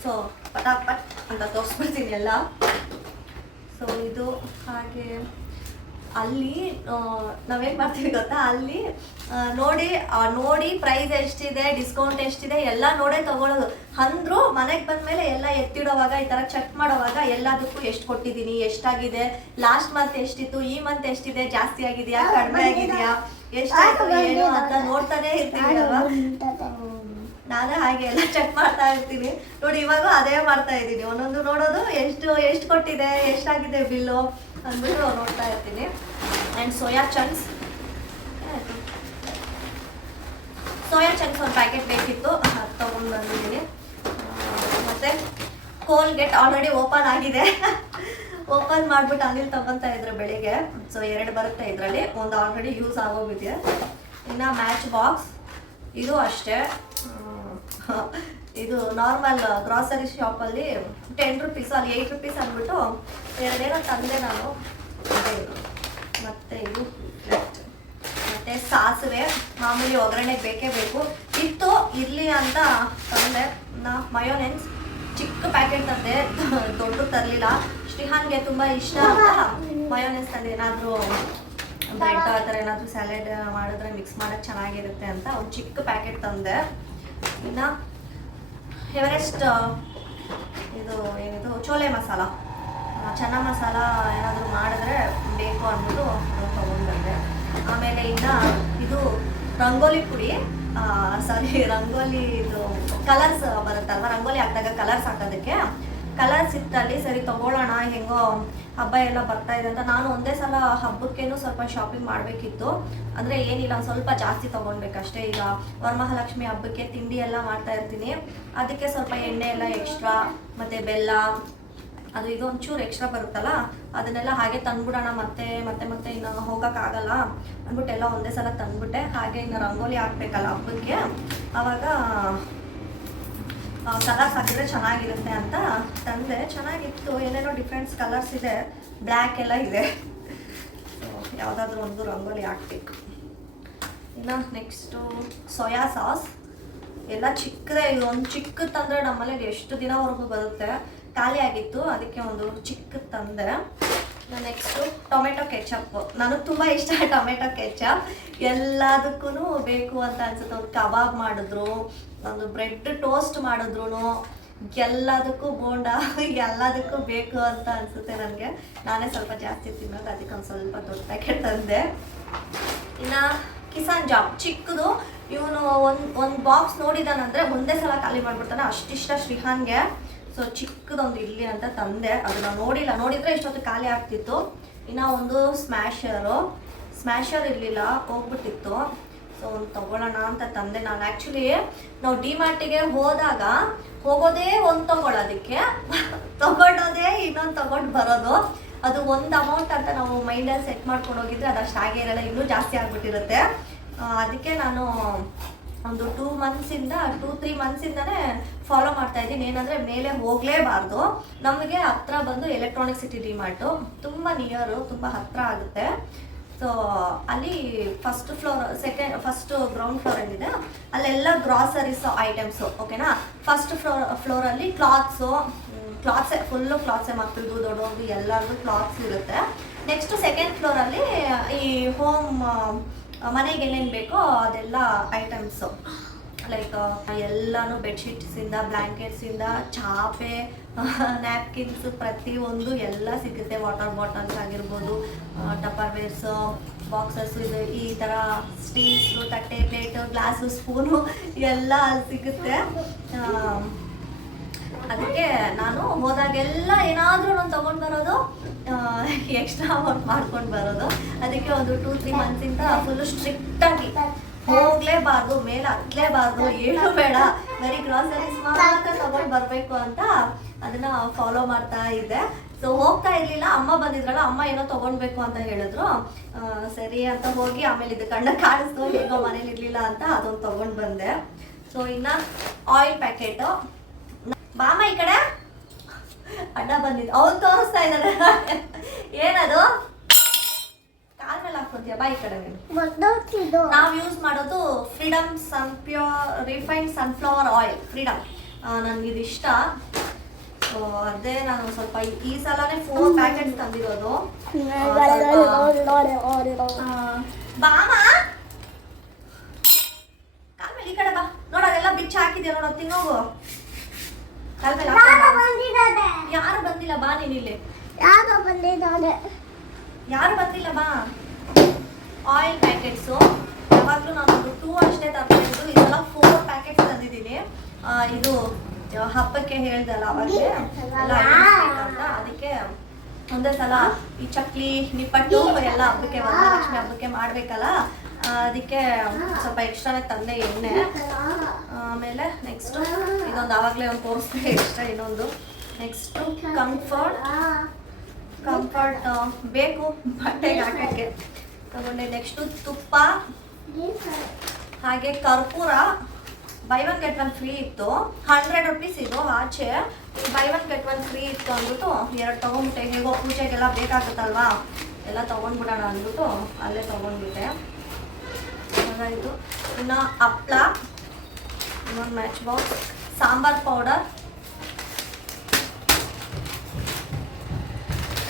ಸೊ ಪಟಾಪಟ್ ಅಂತ ತೋರಿಸ್ಬಿಡ್ತೀನಿ ಎಲ್ಲ. ಸೊ ಇದು ಹಾಗೆ ಅಲ್ಲಿ ನಾವೇನು ಮಾಡ್ತೀವಿ ಗೊತ್ತಾ, ಅಲ್ಲಿ ನೋಡಿ ಪ್ರೈಸ್ ಎಷ್ಟಿದೆ, ಡಿಸ್ಕೌಂಟ್ ಎಷ್ಟಿದೆ ಎಲ್ಲ ನೋಡೇ ತಗೊಳ್ಳೋದು. ಅಂದರೂ ಮನೆಗೆ ಬಂದಮೇಲೆ ಎಲ್ಲ ಎತ್ತಿಡೋವಾಗ ಈ ಥರ ಚೆಕ್ ಮಾಡೋವಾಗ ಎಲ್ಲದಕ್ಕೂ ಎಷ್ಟು ಕೊಟ್ಟಿದ್ದೀನಿ, ಎಷ್ಟಾಗಿದೆ, ಲಾಸ್ಟ್ ಮಂತ್ ಎಷ್ಟಿತ್ತು, ಈ ಮಂತ್ ಎಷ್ಟಿದೆ, ಜಾಸ್ತಿ ಆಗಿದೆಯಾ ಕಡಿಮೆ ಆಗಿದೆಯಾ, ಎಷ್ಟಾಯ್ತು ಏನು ಅಂತ ನೋಡ್ತಾನೆ ಇರ್ತೀನಿ ಅಲ್ವಾ. ನಾನು ಹಾಗೆ ಎಲ್ಲ ಚೆಕ್ ಮಾಡ್ತಾ ಇರ್ತೀನಿ. ನೋಡಿ ಇವಾಗ ಅದೇ ಮಾಡ್ತಾ ಇದ್ದೀನಿ, ಒಂದೊಂದು ನೋಡೋದು ಎಷ್ಟು ಕೊಟ್ಟಿದೆ, ಎಷ್ಟಾಗಿದೆ ಬಿಲ್ಲು ಅಂದ್ಬಿಟ್ಟು ನೋಡ್ತಾ ಇರ್ತೀನಿ. ಆ್ಯಂಡ್ ಸೋಯಾ ಚಂಕ್ಸ್ ಒಂದು ಪ್ಯಾಕೆಟ್ ಬೇಕಿತ್ತು, ಅದು ತೊಗೊಂಡು ಬಂದಿದ್ದೀನಿ. ಮತ್ತು ಕೋಲ್ಗೇಟ್ ಆಲ್ರೆಡಿ ಓಪನ್ ಆಗಿದೆ. ಓಪನ್ ಮಾಡಿಬಿಟ್ಟು ಅನಿಲ್ ತೊಗೊತಾ ಇದ್ರು ಬೆಳಿಗ್ಗೆ. ಸೊ 2 ಬರುತ್ತೆ ಇದರಲ್ಲಿ, ಒಂದು ಆಲ್ರೆಡಿ ಯೂಸ್ ಆಗೋಗಿದೆ. ಇನ್ನು ಮ್ಯಾಚ್ ಬಾಕ್ಸ್, ಇದು ಅಷ್ಟೇ. ಇದು ನಾರ್ಮಲ್ ಗ್ರಾಸರಿ ಶಾಪಲ್ಲಿ 10 ರುಪೀಸು, ಅಲ್ಲಿ 8 ರುಪೀಸ್ ಅಂದ್ಬಿಟ್ಟು 2 ತಂದೆ ನಾನು. ಮತ್ತು ಇದು ಮತ್ತು ಸಾಸಿವೆ ಮಾಮೂಲಿ ಒಗ್ಗರಣೆಗೆ ಬೇಕೇ ಬೇಕು. ಇರಲಿ ಅಂತ ತಂದೆ. ಮಯೋನೆನ್ಸ್ ಚಿಕ್ಕ ಪ್ಯಾಕೆಟ್ ತಂದೆ, ದೊಡ್ಡ ತರಲಿಲ್ಲ. ಶ್ರೀಹಾನ್ಗೆ ತುಂಬ ಇಷ್ಟ ಅಂತ ಮಯೋನೈಸ್ ತಂದೆ, ಏನಾದರೂ ಬ್ರೆಡ್ ಆ ಥರ ಏನಾದರೂ ಸ್ಯಾಲೆಡ್ ಮಾಡಿದ್ರೆ ಮಿಕ್ಸ್ ಮಾಡೋಕ್ಕೆ ಚೆನ್ನಾಗಿರುತ್ತೆ ಅಂತ ಒಂದು ಚಿಕ್ಕ ಪ್ಯಾಕೆಟ್ ತಂದೆ. ಇನ್ನು ಎವರೆಸ್ಟ್ ಇದು ಏನಿದು ಚೋಲೆ ಮಸಾಲ, ಚೆನ್ನ ಮಸಾಲ ಏನಾದರೂ ಮಾಡಿದ್ರೆ ಬೇಕು ಅಂದ್ಬಿಟ್ಟು ತೊಗೊಂಡು ಬಂದೆ. ಆಮೇಲೆ ಇನ್ನು ಇದು ರಂಗೋಲಿ ಪುಡಿ, ರಂಗೋಲಿ ಇದು ಕಲರ್ಸ್ ಬರುತ್ತಲ್ವ, ರಂಗೋಲಿ ಹಾಕಿದಾಗ ಕಲರ್ಸ್ ಹಾಕೋದಕ್ಕೆ ಕಲರ್ಸ್ ಇತ್ತಲ್ಲಿ. ಸರಿ ತೊಗೊಳ್ಳೋಣ, ಹೆಂಗೋ ಹಬ್ಬ ಎಲ್ಲ ಬರ್ತಾ ಇದೆ ಅಂತ. ನಾನು ಒಂದೇ ಸಲ ಹಬ್ಬಕ್ಕೇನು ಸ್ವಲ್ಪ ಶಾಪಿಂಗ್ ಮಾಡಬೇಕಿತ್ತು. ಅಂದರೆ ಏನಿಲ್ಲ, ಒಂದು ಸ್ವಲ್ಪ ಜಾಸ್ತಿ ತೊಗೊಳ್ಬೇಕಷ್ಟೇ. ಈಗ ವರಮಹಾಲಕ್ಷ್ಮಿ ಹಬ್ಬಕ್ಕೆ ತಿಂಡಿ ಎಲ್ಲ ಮಾಡ್ತಾ ಇರ್ತೀನಿ, ಅದಕ್ಕೆ ಸ್ವಲ್ಪ ಎಣ್ಣೆ ಎಲ್ಲ ಎಕ್ಸ್ಟ್ರಾ, ಮತ್ತು ಬೆಲ್ಲ ಅದು ಇದು ಒಂಚೂರು ಎಕ್ಸ್ಟ್ರಾ ಬರುತ್ತಲ್ಲ, ಅದನ್ನೆಲ್ಲ ಹಾಗೆ ತಂದ್ಬಿಡೋಣ. ಮತ್ತೆ ಮತ್ತೆ ಮತ್ತೆ ಇನ್ನು ಹೋಗೋಕ್ಕಾಗಲ್ಲ ಅಂದ್ಬಿಟ್ಟೆಲ್ಲ ಒಂದೇ ಸಲ ತಂದ್ಬಿಟ್ಟೆ. ಹಾಗೆ ಇನ್ನು ರಂಗೋಲಿ ಹಾಕ್ಬೇಕಲ್ಲ ಹಬ್ಬಕ್ಕೆ, ಆವಾಗ ಕಲರ್ಸ್ ಹಾಕಿದ್ರೆ ಚೆನ್ನಾಗಿರುತ್ತೆ ಅಂತ ತಂದೆ. ಚೆನ್ನಾಗಿತ್ತು, ಏನೇನೋ ಡಿಫ್ರೆಂಟ್ಸ್ ಕಲರ್ಸ್ ಇದೆ, ಬ್ಲ್ಯಾಕ್ ಎಲ್ಲ ಇದೆ. ಸೊ ಯಾವುದಾದ್ರೂ ಒಂದು ರಂಗೋಲಿ ಹಾಕ್ಬೇಕು. ಇನ್ನು ನೆಕ್ಸ್ಟು ಸೋಯಾ ಸಾಸ್ ಎಲ್ಲ ಚಿಕ್ಕದೇ, ಇದು ಒಂದು ಚಿಕ್ಕದು ತಂದರೆ ನಮ್ಮಲ್ಲಿ ಎಷ್ಟು ದಿನವರೆಗೂ ಬರುತ್ತೆ. ಖಾಲಿ ಆಗಿತ್ತು, ಅದಕ್ಕೆ ಒಂದು ಚಿಕ್ಕದು ತಂದೆ. ನೆಕ್ಸ್ಟು ಟೊಮೆಟೊ ಕೆಚಪ್, ನನಗೆ ತುಂಬ ಇಷ್ಟ ಟೊಮೆಟೊ ಕೆಚಪ್. ಎಲ್ಲದಕ್ಕೂ ಬೇಕು ಅಂತ ಅನ್ಸುತ್ತೆ. ಒಂದು ಕಬಾಬ್ ಮಾಡಿದ್ರು, ಒಂದು ಬ್ರೆಡ್ ಟೋಸ್ಟ್ ಮಾಡಿದ್ರು, ಎಲ್ಲದಕ್ಕೂ ಬೋಂಡ ಎಲ್ಲದಕ್ಕೂ ಬೇಕು ಅಂತ ಅನಿಸುತ್ತೆ ನನಗೆ. ನಾನೇ ಸ್ವಲ್ಪ ಜಾಸ್ತಿ ತಿನ್ನೋದು, ಅದಕ್ಕೆ ಒಂದು ಸ್ವಲ್ಪ ದೊಡ್ಡ ಪ್ಯಾಕೆಟ್ ತಂದೆ. ಇನ್ನು ಕಿಸಾನ್ ಜಾಬ್ ಚಿಕ್ಕದು, ಇವನು ಒಂದು ಬಾಕ್ಸ್ ನೋಡಿದಾನಂದರೆ ಒಂದೇ ಸಲ ಖಾಲಿ ಮಾಡಿಬಿಡ್ತಾನೆ, ಅಷ್ಟಿಷ್ಟ ಶ್ರೀಹಾನ್ಗೆ. ಸೊ ಚಿಕ್ಕದೊಂದು ಇರಲಿ ಅಂತ ತಂದೆ. ಅದನ್ನು ನೋಡಿದರೆ ಇಷ್ಟೊತ್ತು ಖಾಲಿ ಆಗ್ತಿತ್ತು. ಇನ್ನು ಒಂದು ಸ್ಮ್ಯಾಶರ್ ಇರಲಿಲ್ಲ, ಹೋಗ್ಬಿಟ್ಟಿತ್ತು. ಸೊ ಒಂದು ತೊಗೊಳ್ಳೋಣ ಅಂತ ತಂದೆ. ನಾನು ಆ್ಯಕ್ಚುಲಿ ನಾವು ಡಿ ಮಾರ್ಟಿಗೆ ಹೋದಾಗ ಹೋಗೋದೇ ಒಂದು ತೊಗೊಳ್ಳೋದಕ್ಕೆ, ತೊಗೊಂಡೋದೇ ಇನ್ನೊಂದು ತೊಗೊಂಡು ಬರೋದು. ಅದು ಒಂದು ಅಮೌಂಟ್ ಅಂತ ನಾವು ಮೈಂಡಲ್ಲಿ ಸೆಟ್ ಮಾಡ್ಕೊಂಡು ಹೋಗಿದ್ರೆ ಅದು ಅಷ್ಟು ಆಗೇ ಇರಲ್ಲ, ಇನ್ನೂ ಜಾಸ್ತಿ ಆಗಿಬಿಟ್ಟಿರುತ್ತೆ. ಅದಕ್ಕೆ ನಾನು ಒಂದು 2-3 ಮಂತ್ಸಿಂದನೇ ಫಾಲೋ ಮಾಡ್ತಾ ಇದ್ದೀನಿ. ಏನಂದರೆ ಮೇಲೆ ಹೋಗಲೇಬಾರ್ದು, ನಮಗೆ ಹತ್ರ ಬಂದು ಎಲೆಕ್ಟ್ರಾನಿಕ್ ಸಿಟಿ ಡಿ ಮಾರ್ಟು ತುಂಬ ನಿಯರು, ತುಂಬ ಹತ್ತಿರ ಆಗುತ್ತೆ. ಸೊ ಅಲ್ಲಿ ಫಸ್ಟ್ ಗ್ರೌಂಡ್ ಫ್ಲೋರ್ ಏನಿದೆ ಅಲ್ಲೆಲ್ಲ ಗ್ರಾಸರೀಸ್ ಐಟಮ್ಸು, ಓಕೆನಾ. ಫಸ್ಟ್ ಫ್ಲೋರಲ್ಲಿ ಕ್ಲಾತ್ಸೇ ಫುಲ್ಲು ಕ್ಲಾತ್ಸೇ, ಮಕ್ಕಳದು ದೊಡ್ಡವ್ರದ್ದು ಎಲ್ಲರದು ಕ್ಲಾತ್ಸ್ ಇರುತ್ತೆ. ನೆಕ್ಸ್ಟು ಸೆಕೆಂಡ್ ಫ್ಲೋರಲ್ಲಿ ಈ ಹೋಮ್ ಮನೆಗೆ ಏನೇನು ಬೇಕೋ ಅದೆಲ್ಲ ಐಟಮ್ಸು, ಲೈಕ್ ಎಲ್ಲನೂ ಬೆಡ್ಶೀಟ್ಸಿಂದ ಬ್ಲ್ಯಾಂಕೆಟ್ಸಿಂದ ಚಾಪೆ, ನ್ಯಾಪ್ಕಿನ್ಸು, ಪ್ರತಿಯೊಂದು ಎಲ್ಲ ಸಿಗುತ್ತೆ. ವಾಟರ್ ಬಾಟಲ್ಸ್ ಆಗಿರ್ಬೋದು, ಟಪ್ಪರ್ವೇರ್ಸು, ಬಾಕ್ಸಸ್ಸು, ಇದು ಈ ಥರ ಸ್ಟೀಲ್ಸು, ತಟ್ಟೆ, ಪ್ಲೇಟು, ಗ್ಲಾಸು, ಸ್ಪೂನು ಎಲ್ಲ ಅಲ್ಲಿ ಸಿಗುತ್ತೆ. ಅದಕ್ಕೆ ನಾನು ಹೋದಾಗೆಲ್ಲ ಏನಾದರೂ ನಾನು ತೊಗೊಂಡು ಬರೋದು, ಎಕ್ಸ್ಟ್ರಾ ಅಮೌಂಟ್ ಮಾಡ್ಕೊಂಡು ಬರೋದು. ಅದಕ್ಕೆ ಒಂದು 2-3 ಮಂತ್ಸಿಂದ ಫುಲ್ಲು ಸ್ಟ್ರಿಕ್ಟಾಗಿ ಹೋಗಲೇಬಾರ್ದು, ಮೇಲೆ ಹತ್ತಲೇಬಾರ್ದು, ಏನು ಬೇಡ, ಬರೀ ಗ್ರಾಸರೀಸ್ ಮಾತ್ರ ತೊಗೊಂಡು ಬರಬೇಕು ಅಂತ ಅದನ್ನು ಫಾಲೋ ಮಾಡ್ತಾ ಇದ್ದೆ. ಸೊ ಹೋಗ್ತಾ ಇರಲಿಲ್ಲ, ಅಮ್ಮ ಬಂದಿದ್ರಲ್ಲ, ಅಮ್ಮ ಏನೋ ತೊಗೊಳ್ಬೇಕು ಅಂತ ಹೇಳಿದ್ರು. ಸರಿ ಅಂತ ಹೋಗಿ ಆಮೇಲೆ ಇದು ಕಣ್ಣ ಕಾಣಿಸ್ತು, ಹೇಗೋ ಮನೇಲಿ ಇರಲಿಲ್ಲ ಅಂತ ಅದೊಂದು ತೊಗೊಂಡು ಬಂದೆ. ಸೊ ಇನ್ನು ಆಯಿಲ್ ಪ್ಯಾಕೆಟು, ಬಾಮ ಈ ಕಡೆ ಅಡ್ಡ ಬಂದಿದ್ದು, ಅವ್ರು ತೋರಿಸ್ತಾ ಇದ್ದಾರೆ. ಏನದು ಕಾಲ್ ಮೇಲೆ ಹಾಕ್ಕೊಂತೀಯ, ಬಾ ಈ ಕಡೆ. ನಾವು ಯೂಸ್ ಮಾಡೋದು freedom refined sunflower oil, freedom. ನನಗಿದು ಇಷ್ಟ. ಸೊ ಅದೇ ನಾನು ಸ್ವಲ್ಪ ಈ ಸಲನೇ 4 ಪ್ಯಾಕೆಟ್ಸ್ ತಂದಿರೋದು. ಬಾಮ ಕಾಲ್ ಮೇಲೆ ಈ ಕಡೆ ಬಾ, ನೋಡ ಅದೆಲ್ಲ ಬಿಚ್ಚ ಹಾಕಿದ್ಯಾ, ನೋಡ ತಿನ್ನೋಗು. ಯಾರು ಬಂದಿಲ್ಲ, ಬಾ ನೀನ್ ಇಲ್ಲಿ. ಯಾರು ಬಂದಿಲ್ಲ, ಬಾ. ಆಯಿಲ್ ಪ್ಯಾಕೆಟ್ಸು ಯಾವಾಗಲೂ ನಾನು 2 ಅಷ್ಟೇ ತರ್ತಿದ್ದು, ಇದೆಲ್ಲ 4 ಪ್ಯಾಕೆಟ್ಸ್ ತಂದಿದ್ದೀನಿ. ಇದು ಹಬ್ಬಕ್ಕೆ ಹೇಳ್ದಲ್ಲ ಅವಾಗಲೇ ಎಲ್ಲ ಅಂತ, ಅದಕ್ಕೆ ಒಂದೇ ಸಲ ಈ ಚಕ್ಲಿ, ನಿಪ್ಪಟ್ಟು ಎಲ್ಲ ಹಬ್ಬಕ್ಕೆ, ವರಮಹಾಲಕ್ಷ್ಮಿ ಹಬ್ಬಕ್ಕೆ ಮಾಡಬೇಕಲ್ಲ, ಅದಕ್ಕೆ ಸ್ವಲ್ಪ ಎಕ್ಸ್ಟ್ರಾನೇ ತಂದೆ ಎಣ್ಣೆ. ಆಮೇಲೆ ನೆಕ್ಸ್ಟು ಇದೊಂದು ಆವಾಗಲೇ ಒಂದು ತೋರಿಸ್ದೆ ಎಕ್ಸ್ಟ್ರಾ, ಇನ್ನೊಂದು. ನೆಕ್ಸ್ಟು ಕಂಫರ್ಟ್ ಬೇಕು ಬಟ್ಟೆಗೆ ಹಾಕೋಕ್ಕೆ ತಗೊಂಡೆ. ನೆಕ್ಸ್ಟು ತುಪ್ಪ, ಹಾಗೆ ಕರ್ಪೂರ. ಬೈ 1 get 1 ಫ್ರೀ ಇತ್ತು, 100 rupees ಇದು ಆಚೆ. ಬೈ 1 get 1 ಫ್ರೀ ಇತ್ತು ಅಂದ್ಬಿಟ್ಟು 2 ತೊಗೊಂಡ್ಬಿಟ್ಟೆ. ಹೇಗೋ ಪೂಜೆಗೆಲ್ಲ ಬೇಕಾಗುತ್ತಲ್ವಾ, ಎಲ್ಲ ತೊಗೊಂಡ್ಬಿಡೋಣ ಅಂದ್ಬಿಟ್ಟು ಅಲ್ಲೇ ತೊಗೊಂಡ್ಬಿಟ್ಟೆ. ಹಾಗಾಯಿತು. ಇನ್ನು ಹಪ್ಳ, ಇನ್ನೊಂದು match box, sambar powder,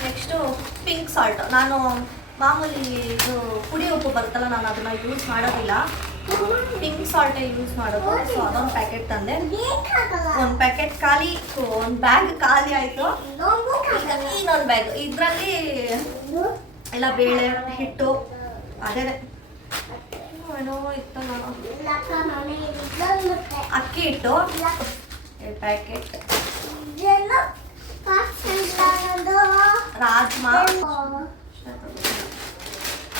next pink salt. ನಾನು ಮಾಮೂಲಿ ಇದು ಪುಡಿ ಉಪ್ಪು ಬರುತ್ತಲ್ಲ, ನಾನು ಅದನ್ನು ಯೂಸ್ ಮಾಡೋದಿಲ್ಲ, ಪಿಂಕ್ ಸಾಲ್ಟೇ ಯೂಸ್ ಮಾಡೋದು. ಸೊ ಅದೊಂದು ಪ್ಯಾಕೆಟ್ ತಂದೆ. ಒಂದು ಪ್ಯಾಕೆಟ್ ಖಾಲಿ, ಒಂದು ಬ್ಯಾಗ್ ಖಾಲಿ ಆಯಿತು. ಇನ್ನೊಂದು ಬ್ಯಾಗ್, ಇದರಲ್ಲಿ ಎಲ್ಲ ಬೇಳೆ ಹಿಟ್ಟು ಅದೇ ಏನೋ ಇತ್ತಲ್ಲ, ಅಕ್ಕಿ ಹಿಟ್ಟು 2 ಪ್ಯಾಕೆಟ್, ರಾಜ್ಮಾ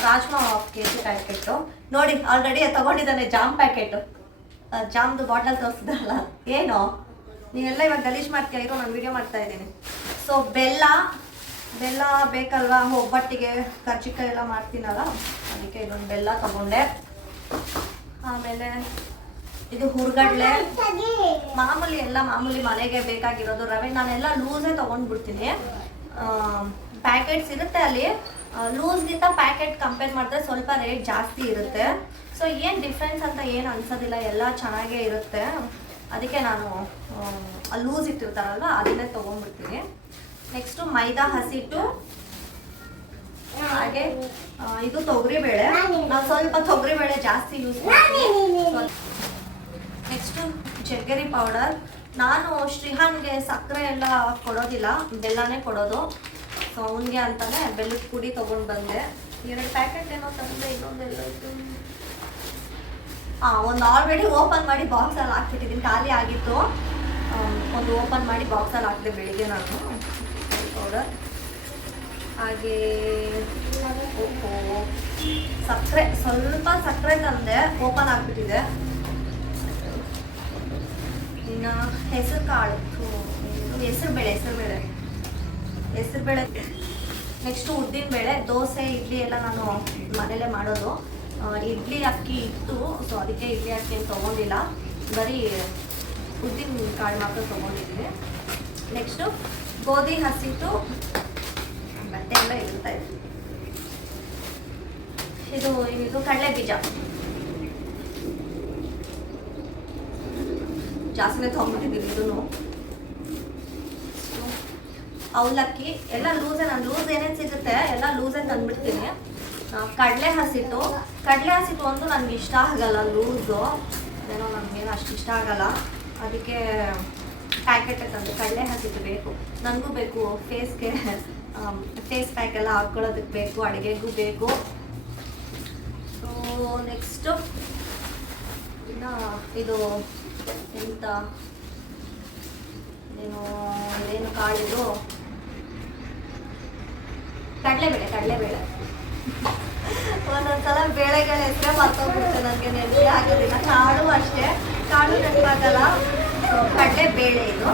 1 kg ಪ್ಯಾಕೆಟು. ನೋಡಿ ಆಲ್ರೆಡಿ ತಗೊಂಡಿದ್ದಾನೆ ಜಾಮ್ ಪ್ಯಾಕೆಟು. ಜಾಮ್ದು ಬಾಟಲ್ ತೋರಿಸಿದಲ್ಲ, ಏನು ನೀವೆಲ್ಲ ಇವಾಗ ಗಲೀಜ್ ಮಾಡ್ತೀಯ, ಇರೋ ನಾನು ವಿಡಿಯೋ ಮಾಡ್ತಾ ಇದ್ದೀನಿ. ಸೊ ಬೆಲ್ಲ ಬೇಕಲ್ವಾ, ಒಬ್ಬಟ್ಟಿಗೆ ಕರ್ಜಿಕಾಯಿ ಎಲ್ಲ ಮಾಡ್ತೀನಲ್ಲ, ಅದಕ್ಕೆ ಇದೊಂದು ಬೆಲ್ಲ ತಗೊಂಡೆ. ಆಮೇಲೆ ಇದು ಹುರ್ಗಡ್ಲೆ, ಮಾಮೂಲಿ ಮನೆಗೆ ಬೇಕಾಗಿರೋದು ರವೆ. ನಾನೆಲ್ಲ ಲೂಸೇ ತೊಗೊಂಡ್ಬಿಡ್ತೀನಿ. ಪ್ಯಾಕೆಟ್ಸ್ ಇರುತ್ತೆ ಅಲ್ಲಿ, ಲೂಸ್ಗಿಂತ ಪ್ಯಾಕೆಟ್ ಕಂಪೇರ್ ಮಾಡಿದ್ರೆ ಸ್ವಲ್ಪ ರೇಟ್ ಜಾಸ್ತಿ ಇರುತ್ತೆ. ಸೊ ಏನು ಡಿಫ್ರೆನ್ಸ್ ಅಂತ ಏನು ಅನ್ಸೋದಿಲ್ಲ, ಎಲ್ಲ ಚೆನ್ನಾಗೇ ಇರುತ್ತೆ. ಅದಕ್ಕೆ ನಾನು ಲೂಸ್ ಇಟ್ಟಿರ್ತಾರಲ್ವ ಅದನ್ನೇ ತೊಗೊಂಡ್ಬಿಡ್ತೀನಿ. ನೆಕ್ಸ್ಟು ಮೈದಾ ಹಸಿಟ್ಟು, ಹಾಗೆ ಇದು ತೊಗರಿಬೇಳೆ. ನಾವು ಸ್ವಲ್ಪ ತೊಗರಿಬೇಳೆ ಜಾಸ್ತಿ ಯೂಸ್ ಮಾಡ್ತೀವಿ. Next jaggery powder. ನಾನು ಶ್ರೀಹಾನ್ಗೆ ಸಕ್ಕರೆ ಎಲ್ಲ ಕೊಡೋದಿಲ್ಲ, ಬೆಲ್ಲನೇ ಕೊಡೋದು. ಸೊ ಅವನಿಗೆ ಅಂತಾನೆ ಬೆಲ್ಲದ ಪುಡಿ ತೊಗೊಂಡು ಬಂದೆ. 2 ಪ್ಯಾಕೆಟ್ ಏನೋ ತಂದೆ, ಇನ್ನೊಂದೆಲ್ಲ ಇತ್ತು. ಒಂದು ಆಲ್ರೆಡಿ ಓಪನ್ ಮಾಡಿ ಬಾಕ್ಸಲ್ಲಿ ಹಾಕ್ಬಿಟ್ಟಿದ್ದೀನಿ, ಖಾಲಿ ಆಗಿತ್ತು. ಒಂದು ಓಪನ್ ಮಾಡಿ ಬಾಕ್ಸಲ್ಲಿ ಹಾಕಿದೆ ಬೆಳಿಗ್ಗೆ ನಾನು ಪೌಡರ್. ಹಾಗೆ ಸಕ್ಕರೆ, ಸ್ವಲ್ಪ ಸಕ್ಕರೆ ತಂದೆ, ಓಪನ್ ಆಗಿಬಿಟ್ಟಿದೆ. ಇನ್ನು ಹೆಸರು ಕಾಳು, ಹೆಸರುಬೇಳೆ. ನೆಕ್ಸ್ಟು ಉದ್ದಿನಬೇಳೆ. ದೋಸೆ ಇಡ್ಲಿ ಎಲ್ಲ ನಾನು ಮನೇಲೇ ಮಾಡೋದು. ಇಡ್ಲಿ ಅಕ್ಕಿ ಇತ್ತು, ಸೊ ಅದಕ್ಕೆ ಇಡ್ಲಿ ಅಕ್ಕಿ ಏನು ತೊಗೊಂಡಿಲ್ಲ, ಬರೀ ಉದ್ದಿನ ಕಾಳು ಮಾತ್ರ ತೊಗೊಂಡಿದ್ದೀನಿ. ನೆಕ್ಸ್ಟು ಗೋಧಿ ಹಸಿಟ್ಟು, ಬಟ್ಟೆ ಎಲ್ಲ ಇರ್ತಾ ಇದೆ. ಇದು ಕಡಲೆ ಬೀಜ ಜಾಸ್ತಿನೇ ತೊಗೊಂಡ್ಬಿಟ್ಟಿದ್ದೀನಿ. ಇದನ್ನು ಅವಲಕ್ಕಿ ಎಲ್ಲ ಲೂಸೇ. ನಾನು ಲೂಸ್ ಏನೇನು ಸಿಗುತ್ತೆ ಎಲ್ಲ ಲೂಸೇ ತಂದುಬಿಡ್ತೀನಿ. ಕಡಲೆ ಹಸಿಟ್ಟು ಒಂದು ನನಗೆ ಇಷ್ಟ ಆಗಲ್ಲ, ಲೂಸು ಏನೋ ನನಗೇನು ಅಷ್ಟು ಇಷ್ಟ ಆಗಲ್ಲ, ಅದಕ್ಕೆ ಪ್ಯಾಕೆಟೇ ತಂದೆ. ಕಡಲೆ ಹಸಿಟ್ಟು ಬೇಕು, ನನಗೂ ಬೇಕು, ಫೇಸ್ ಪ್ಯಾಕ್ ಎಲ್ಲ ಹಾಕ್ಕೊಳ್ಳೋದಕ್ಕೆ ಬೇಕು, ಅಡುಗೆಗೂ ಬೇಕು. ಸೊ ನೆಕ್ಸ್ಟು ಇನ್ನು ಇದು ಎಂತ ಏನು ಕಾಳಿದು, ಕಡಲೆಬೇಳೆ. ಒಂದೊಂದ್ಸಲ ಬೇಳೆಗಳ ಹೆಸರೇ ಮರ್ತೋಗ್ಬಿಡುತ್ತೆ, ನನಗೆ ನೆನಪೇ ಆಗೋದಿಲ್ಲ. ಕಾಳು ಅಷ್ಟೇ, ಕಾಳು ನೆನಪಾಗಲ್ಲ. ಸೊ ಕಡಲೆಬೇಳೆ ಇದು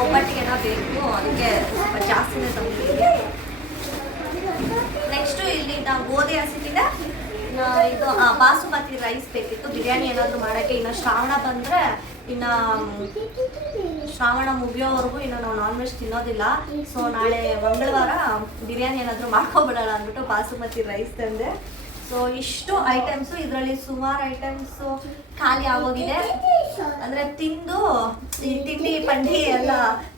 ಒಬ್ಬಟ್ಟಿಗೆನ ಬೇಕು, ಅದಕ್ಕೆ ಸ್ವಲ್ಪ ಜಾಸ್ತಿನೇ ತಂದಿದ್ದೀನಿ. ನೆಕ್ಸ್ಟು ಇಲ್ಲಿ ನಾವು ಗೋಧಿ ಹಸಿಟ್ಟಿದೆ. ಇದು ಬಾಸುಮತಿ ರೈಸ್ ಬೇಕಿತ್ತು ಬಿರಿಯಾನಿ ಏನಾದರೂ ಮಾಡೋಕ್ಕೆ. ಇನ್ನು ಶ್ರಾವಣ ಬಂದರೆ, ಇನ್ನು ಶ್ರಾವಣ ಮುಗಿಯೋವರೆಗೂ ಇನ್ನು ನಾವು ನಾನ್ ವೆಜ್ ತಿನ್ನೋದಿಲ್ಲ. ಸೊ ನಾಳೆ ಮಂಗಳವಾರ ಬಿರಿಯಾನಿ ಏನಾದರೂ ಮಾಡ್ಕೊಬಿಡೋಣ ಅಂದ್ಬಿಟ್ಟು ಬಾಸುಮತಿ ರೈಸ್ ತಂದೆ. ಸೊ ಇಷ್ಟು ಐಟಮ್ಸು, ಇದರಲ್ಲಿ ಸುಮಾರು ಐಟಮ್ಸು ಖಾಲಿ ಆಗೋಗಿದೆ. ಅಂದರೆ ತಿಂದು ಈ ತಿಂಡಿ ಪಂಡಿ ಎಲ್ಲ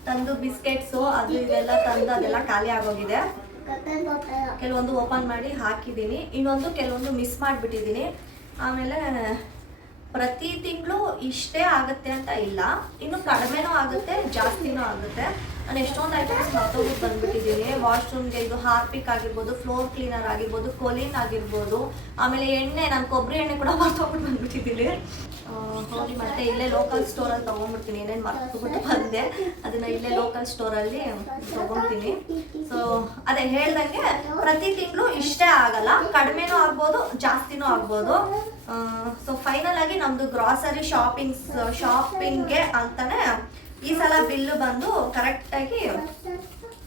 ತಂದು, ಬಿಸ್ಕೆಟ್ಸು ಅದು ಇದೆಲ್ಲ ತಂದು ಅದೆಲ್ಲ ಖಾಲಿ ಆಗೋಗಿದೆ. ಕೆಲವೊಂದು ಓಪನ್ ಮಾಡಿ ಹಾಕಿದ್ದೀನಿ, ಇನ್ನೊಂದು ಕೆಲವೊಂದು ಮಿಸ್ ಮಾಡಿಬಿಟ್ಟಿದ್ದೀನಿ. ಆಮೇಲೆ ಪ್ರತಿ ತಿಂಗಳು ಇಷ್ಟೇ ಆಗುತ್ತೆ ಅಂತ ಇಲ್ಲ, ಇನ್ನು ಕಡಿಮೆನೂ ಆಗುತ್ತೆ, ಜಾಸ್ತಿನೂ ಆಗುತ್ತೆ. ನಾನು ಎಷ್ಟೊಂದು ಐಟಮ್ಸ್ ಮತ್ತೊಂದು ಬಂದುಬಿಟ್ಟಿದ್ದೀನಿ. ವಾಶ್ರೂಮ್ಗೆ ಇದು ಹಾರ್ಪಿಕ್ ಆಗಿರ್ಬೋದು, ಫ್ಲೋರ್ ಕ್ಲೀನರ್ ಆಗಿರ್ಬೋದು, ಕೊಲಿನ್ ಆಗಿರ್ಬೋದು, ಆಮೇಲೆ ಎಣ್ಣೆ, ನಾನು ಕೊಬ್ಬರಿ ಎಣ್ಣೆ ಕೂಡ ಮರ್ತೋಗ್ಬಿಟ್ಟು ಬಂದುಬಿಟ್ಟಿದ್ದೀನಿ. ಹೋಗಿ ಮತ್ತೆ ಇಲ್ಲೇ ಲೋಕಲ್ ಸ್ಟೋರಲ್ಲಿ ತೊಗೊಂಡ್ಬಿಡ್ತೀನಿ. ಏನೇನು ಮರ್ತುಬಿಟ್ಟು ಬಂದೆ ಅದನ್ನು ಇಲ್ಲೇ ಲೋಕಲ್ ಸ್ಟೋರಲ್ಲಿ ತೊಗೊಳ್ತೀನಿ. ಸೊ ಅದೇ ಹೇಳ್ದಂಗೆ ಪ್ರತಿ ತಿಂಗಳು ಇಷ್ಟೇ ಆಗಲ್ಲ, ಕಡಿಮೆನೂ ಆಗ್ಬೋದು, ಜಾಸ್ತಿನೂ ಆಗ್ಬೋದು. ಸೊ ಫೈನಲ್ ಆಗಿ ನಮ್ಮದು ಗ್ರಾಸರಿ ಶಾಪಿಂಗ್ಗೆ ಅಂತಾನೆ ಈ ಸಲ ಬಿಲ್ಲು ಬಂದು ಕರೆಕ್ಟಾಗಿ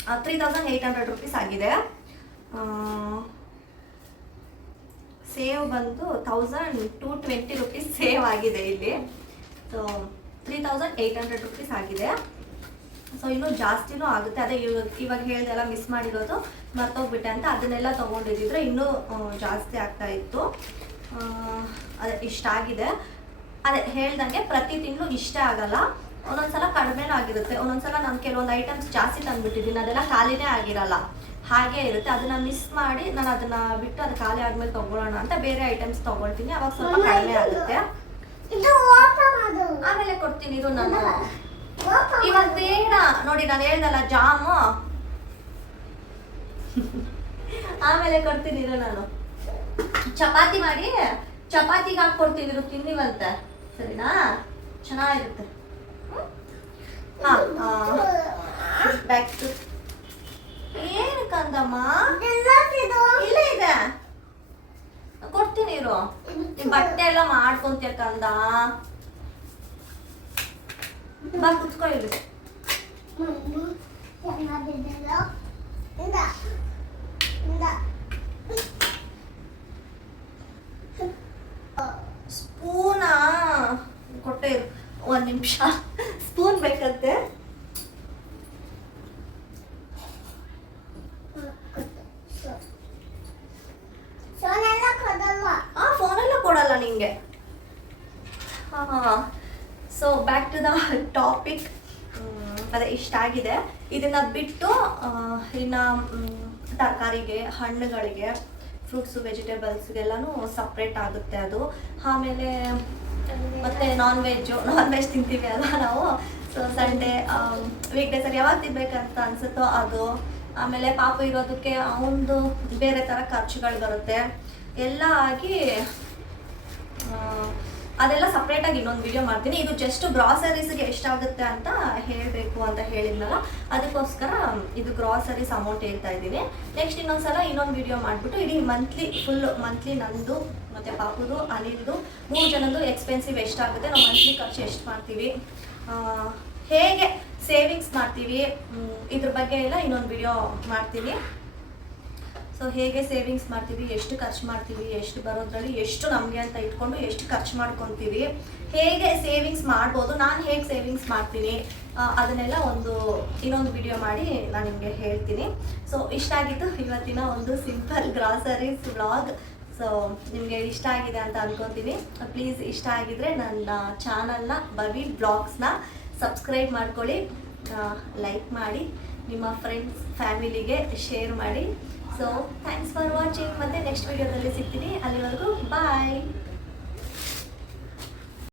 3800 ರುಪೀಸ್ ಆಗಿದೆ. ಸೇವ್ ಬಂದು 1220 ರುಪೀಸ್ ಸೇವ್ ಆಗಿದೆ ಇಲ್ಲಿ. ಸೊ 3800 ರುಪೀಸ್ ಆಗಿದೆ. ಸೊ ಇನ್ನೂ ಜಾಸ್ತಿನೂ ಆಗುತ್ತೆ. ಅದೇ ಇವಾಗ ಹೇಳ್ದೆಲ್ಲ ಮಿಸ್ ಮಾಡಿರೋದು ಮರ್ತೋಗ್ಬಿಟ್ಟೆ ಅಂತ, ಅದನ್ನೆಲ್ಲ ತೊಗೊಂಡಿದ್ದಿದ್ರೆ ಇನ್ನೂ ಜಾಸ್ತಿ ಆಗ್ತಾ ಇತ್ತು. ಅದೇ ಇಷ್ಟ ಆಗಿದೆ. ಅದೇ ಹೇಳ್ದಂಗೆ ಪ್ರತಿ ತಿಂಗಳು ಇಷ್ಟೇ ಆಗಲ್ಲ, ಒಂದೊಂದ್ಸಲ ಕಡಿಮೆನೂ ಆಗಿರುತ್ತೆ. ಒಂದೊಂದ್ಸಲ ನಾನು ಕೆಲವೊಂದು ಐಟಮ್ಸ್ ಜಾಸ್ತಿ ತಂದುಬಿಟ್ಟಿದ್ದೀನಿ, ಅದೆಲ್ಲ ಖಾಲಿನೇ ಆಗಿರಲ್ಲ. ಹಾಗೆ ಇರುತ್ತೆ. ಅದನ್ನು ಮಿಸ್ ಮಾಡಿ ನಾನು ಅದನ್ನು ಬಿಟ್ಟು ಅದು ಖಾಲಿ ಆದಮೇಲೆ ತೊಗೊಳ್ಳೋಣ ಅಂತ ಬೇರೆ ಐಟಮ್ಸ್ ತೊಗೊಳ್ತೀನಿ. ಅವಾಗ ಸ್ವಲ್ಪ ಕಡಿಮೆ ಆಗುತ್ತೆ. ಆಮೇಲೆ ಕೊಡ್ತೀನಿ ಇದು ನಾನು ಇವಾಗ ಬೇಡ ನೋಡಿ, ನಾನು ಹೇಳ್ದಲ್ಲ ಜಾಮು, ಆಮೇಲೆ ಕೊಡ್ತೀನಿ ಇದು ನಾನು ಚಪಾತಿ ಮಾಡಿ ಚಪಾತಿಗೆ ಹಾಕ್ಕೊಡ್ತೀನಿ ಇದು ತಿನ್ನಿವಂತೆ, ಸರಿನಾ? ಚೆನ್ನಾಗಿರುತ್ತೆ. ಬ್ಯಾಕ್ ಟು ಏನು ಕಂದಮ್ಮ ಇಲ್ಲ ಇದೆ ಕೊಡ್ತೀನಿ ಇರು. ನಿಮ್ ಬಟ್ಟೆ ಎಲ್ಲ ಮಾಡ್ಕೊಂತೀಯ ಕಂದ, ಬಾ ಕುತ್ಕೊ ಇರು. ಸ್ಪೂನಾ ಕೊಟ್ಟೆ ಇರು, ಒಂದ್ ನಿಮಿಷ. ಸ್ಪೂನ್ ಬೇಕಂತೆ. ಫೋನೆಲ್ಲ ಕೊಡಲ್ಲ ನಿಂಗೆ. So back to the topic. ಅದೇ ಇಷ್ಟ ಆಗಿದೆ. ಇದನ್ನ ಬಿಟ್ಟು ಇನ್ನು ತರಕಾರಿಗೆ, ಹಣ್ಣುಗಳಿಗೆ, ಫ್ರೂಟ್ಸು, ವೆಜಿಟೇಬಲ್ಸ್ಗೆಲ್ಲನೂ ಸಪ್ರೇಟ್ ಆಗುತ್ತೆ ಅದು. ಆಮೇಲೆ ಮತ್ತೆ ನಾನ್ ವೆಜ್ ತಿಂತೀವಿ ಅಲ್ಲ ನಾವು. ಸೊ ಸಂಡೇ ವೀಕ್ ಡೇಸಲ್ಲಿ ಯಾವಾಗ ತಿನ್ಬೇಕಂತ ಅನ್ಸುತ್ತೋ ಅದು. ಆಮೇಲೆ ಪಾಪು ಇರೋದಕ್ಕೆ ಅವನದು ಬೇರೆ ಥರ ಖರ್ಚುಗಳು ಬರುತ್ತೆ ಎಲ್ಲ ಆಗಿ ಅದೆಲ್ಲ ಸಪ್ರೇಟಾಗಿ ಇನ್ನೊಂದು ವಿಡಿಯೋ ಮಾಡ್ತೀನಿ. ಇದು ಜಸ್ಟ್ ಗ್ರಾಸರೀಸ್ಗೆ ಎಷ್ಟಾಗುತ್ತೆ ಅಂತ ಹೇಳಬೇಕು ಅಂತ ಹೇಳಿದ್ನಲ್ಲ, ಅದಕ್ಕೋಸ್ಕರ ಇದು ಗ್ರಾಸರೀಸ್ ಅಮೌಂಟ್ ಹೇಳ್ತಾ ಇದ್ದೀನಿ. ನೆಕ್ಸ್ಟ್ ಇನ್ನೊಂದ್ಸಲ ಇನ್ನೊಂದು ವಿಡಿಯೋ ಮಾಡಿಬಿಟ್ಟು ಇಡೀ ಫುಲ್ ಮಂತ್ಲಿ ನಂದು ಮತ್ತು ಪಾಪುದು, ಅನಿಲ್ದು 3 ಜನದ್ದು ಎಕ್ಸ್ಪೆನ್ಸಿವ್ ಎಷ್ಟಾಗುತ್ತೆ, ನಾವು ಮಂತ್ಲಿ ಖರ್ಚು ಎಷ್ಟು ಮಾಡ್ತೀವಿ, ಹೇಗೆ ಸೇವಿಂಗ್ಸ್ ಮಾಡ್ತೀವಿ, ಇದ್ರ ಬಗ್ಗೆ ಎಲ್ಲ ಇನ್ನೊಂದು ವಿಡಿಯೋ ಮಾಡ್ತೀವಿ. ಸೊ ಹೇಗೆ ಸೇವಿಂಗ್ಸ್ ಮಾಡ್ತೀವಿ, ಎಷ್ಟು ಖರ್ಚು ಮಾಡ್ತೀವಿ, ಎಷ್ಟು ಬರೋದ್ರಲ್ಲಿ ಎಷ್ಟು ನಮಗೆ ಅಂತ ಇಟ್ಕೊಂಡು ಎಷ್ಟು ಖರ್ಚು ಮಾಡ್ಕೊತೀವಿ, ಹೇಗೆ ಸೇವಿಂಗ್ಸ್ ಮಾಡ್ಬೋದು, ನಾನು ಹೇಗೆ ಸೇವಿಂಗ್ಸ್ ಮಾಡ್ತೀನಿ ಅದನ್ನೆಲ್ಲ ಇನ್ನೊಂದು ವಿಡಿಯೋ ಮಾಡಿ ನಾನು ನಿಮಗೆ ಹೇಳ್ತೀನಿ. ಸೊ ಇಷ್ಟ ಆಗಿತ್ತು ಇವತ್ತಿನ ಒಂದು ಸಿಂಪಲ್ ಗ್ರಾಸರೀಸ್ ವ್ಲಾಗ್. ಸೊ ನಿಮಗೆ ಇಷ್ಟ ಆಗಿದೆ ಅಂತ ಅನ್ಕೊತೀನಿ. ಪ್ಲೀಸ್ ಇಷ್ಟ ಆಗಿದ್ರೆ ನನ್ನ ಚಾನಲ್ನ ಭವಿ ವ್ಲಾಗ್ಸ್ನ ಸಬ್ಸ್ಕ್ರೈಬ್ ಮಾಡ್ಕೊಳ್ಳಿ, ಲೈಕ್ ಮಾಡಿ, ನಿಮ್ಮ ಫ್ರೆಂಡ್ಸ್ ಫ್ಯಾಮಿಲಿಗೆ ಶೇರ್ ಮಾಡಿ. So thanks for watching. ಮತ್ತೆ ನೆಕ್ಸ್ಟ್ ವಿಡಿಯೋದಲ್ಲಿ ಸಿಗ್ತೀನಿ. ಅಲ್ಲಿವರೆಗೂ ಬಾಯ್.